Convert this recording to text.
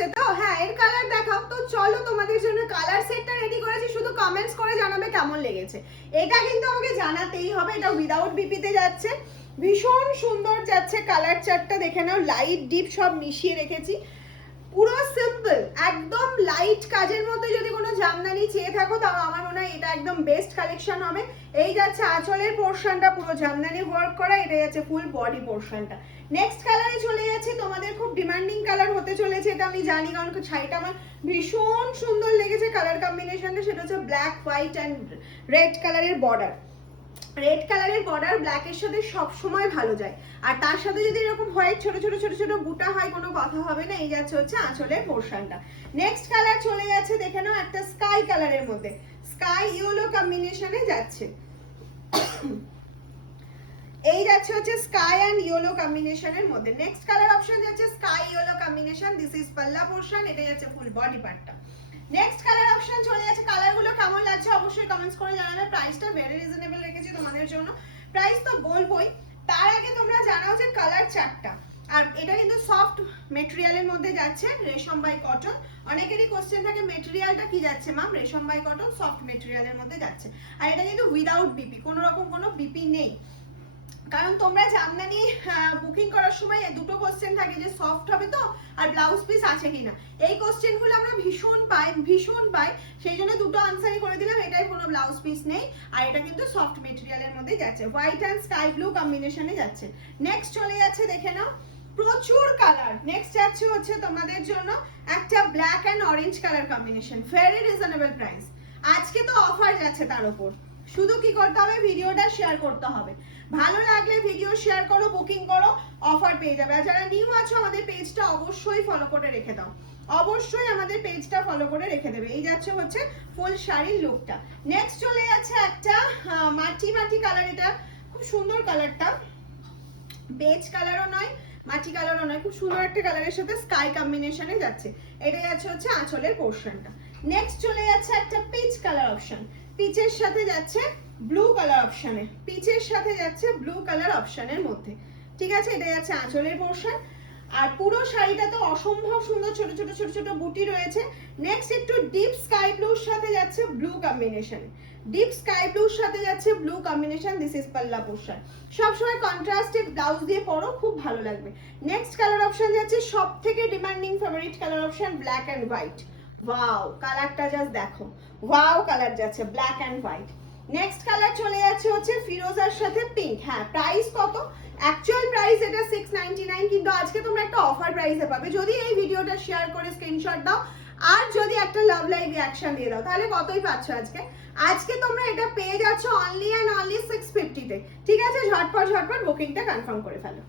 গেছে তো? হ্যাঁ, এর কালার দেখাও তো। চলো তোমাদের জন্য কালার সেটটা রেডি করেছি, শুধু কমেন্টস করে জানাবে কেমন লেগেছে। এটা কিন্তু আমাকে জানাতেই হবে, এটা উইদাউট বিপিতে যাচ্ছে, ভীষণ সুন্দর যাচ্ছে। কালার চার্টটা দেখে নাও, লাইট ডিপ সব মিশিয়ে রেখেছি, পুরো সিম্পল একদম লাইট কাজের মধ্যে যদি কোনো জামদানি চেয়ে থাকো তাও আমার মনে হয় এটা একদম বেস্ট কালেকশন হবে। এই যাচ্ছে আঁচলের পোর্শনটা পুরো জামদানি ওয়ার্ক করা, এটা যাচ্ছে ফুল বডি পোর্শনটা। নেক্সট কালারে চলে যাচ্ছি, তোমাদের খুব ডিমান্ডিং কালার হতে চলেছে, এটা আমি জানি, কারণ শাড়িটা আমার ভীষণ সুন্দর লেগেছে কালার কম্বিনেশনটা। সেটা হচ্ছে ব্ল্যাক হোয়াইট অ্যান্ড রেড কালারের বর্ডার। রেড কালারের বর্ডার ব্ল্যাকের সাথে সব সময় ভালো যায়, আর তার সাথে যদি এরকম হোয়াইট ছোট ছোট ছোট ছোট বুটা হয় কোনো কথা হবে না। এই যাচ্ছে হচ্ছে আঁচলের পোর্শনটা। নেক্সট কালার চলে যাচ্ছে, দেখে নাও, একটা স্কাই কালারের মধ্যে স্কাই ইয়েলো কম্বিনেশনে যাচ্ছে। এই যাচ্ছে হচ্ছে স্কাই অ্যান্ড ইয়েলো কম্বিনেশনের মধ্যে। নেক্সট কালার অপশন যাচ্ছে sky yellow combination, this is পাল্লা পোর্শন, এটা যাচ্ছে ফুল বডি পার্টটা। নেক্সট কালার অপশন চলে যাচ্ছে, কালারগুলো কেমন লাগছে অবশ্যই কমেন্টস করে জানাবে। প্রাইসটা ভেরি রিজনেবল রেখেছি তোমাদের জন্য, প্রাইস তো বলবোই, তার আগে তোমরা জানাও যে কালার চারটা। আর এটা কিন্তু সফট মেটেরিয়ালের মধ্যে যাচ্ছে, রেশম বাই কটন। অনেকেরই কোশ্চেন থাকে মেটেরিয়ালটা কি যাচ্ছে ম্যাম, রেশম বাই কটন সফট মেটেরিয়ালের মধ্যে যাচ্ছে। আর এটা কিন্তু উইদাউট বিপি, কোনো রকম কোনো বিপি নেই, কারণ তোমরা জামদানি বুকিং করার সময় দুটো কোশ্চেন থাকে যে সফট হবে তো আর ব্লাউজ পিস আছে কিনা। এই কোশ্চেনগুলো আমরা ভীষণ পাই, সেই জন্য দুটো আনসারই করে দিলাম। এটাই কোনো ব্লাউজ পিস নেই, আর এটা কিন্তু সফট মেটেরিয়ালের মধ্যে যাচ্ছে, হোয়াইট অ্যান্ড স্কাই ব্লু কম্বিনেশনে যাচ্ছে। নেক্সট চলে যাচ্ছে, দেখে নাও, প্রচুর কালার। নেক্সট যাচ্ছে হচ্ছে তোমাদের জন্য একটা black and orange colour combination, very reasonable price. আজকে তো অফার যাচ্ছে, তার উপর শুধু কি করতে হবে, ভিডিওটা শেয়ার করতে হবে। ভালো লাগলে ভিডিও শেয়ার করো, বুকিং করো, অফার পেয়ে যাবে। আর যারা নিউ আছো আমাদের পেজটা অবশ্যই ফলো করে রেখে দাও, অবশ্যই আমাদের পেজটা ফলো করে রেখে দেবে। এই যাচ্ছে হচ্ছে ফুল শাড়ির লুকটা। নেক্সট চলে যাচ্ছে একটা মাটি কালার, এটা খুব সুন্দর কালারটা, বেজ কালারও নয় মাটি কালারও নয়, খুব সুন্দর একটা কালারের সাথে স্কাই কম্বিনেশনে যাচ্ছে। এটা যাচ্ছে হচ্ছে আঁচলের পোর্শনটা। নেক্সট চলে যাচ্ছে একটা পিচ কালার অপশন, পিচের সাথে যাচ্ছে ব্লু কালার অপশনে, পিচের সাথে যাচ্ছে ব্লু কালার অপশনের মধ্যে, ঠিক আছে। এটা যাচ্ছে আঁচলের পোর্শন, আর পুরো শাড়িটা তো অসম্ভব সুন্দর, ছোট ছোট ছোট ছোট বুটি রয়েছে। নেক্সট একটু ডিপ স্কাই ব্লুর সাথে যাচ্ছে ব্লু কম্বিনেশন, ডিপ স্কাই ব্লুর সাথে যাচ্ছে ব্লু কম্বিনেশন, দিস ইজ পাল্লা পোর্শন। সবসময় কন্ট্রাস্টেড ব্লাউজ দিয়ে পরো, খুব ভালো লাগবে। নেক্সট কালার অপশন যাচ্ছে সব থেকে demanding favourite colour option, black and white. Wow কালারটা জাস্ট দেখো, ওয়াও কালার যাচ্ছে black and white. Next colour চলে যাচ্ছে হচ্ছে ফিরোজার সাথে পিঙ্ক। হ্যাঁ, প্রাইস কত, অ্যাকচুয়াল প্রাইস এটা 699, কিন্তু আজকে তোমরা একটা অফার প্রাইসে পাবে যদি এই ভিডিওটা শেয়ার করে স্ক্রিনশট দাও, আর যদি একটা লাভ লাইভ রিঅ্যাকশন দিয়ে দাও, তাহলে কতই পাচ্ছ আজকে। আজকে তোমরা এটা পেয়ে যাচ্ছ অনলি অ্যান্ড অনলি 650 তে, ঠিক আছে। ঝটপট বুকিংটা কনফার্ম করে ফেলো।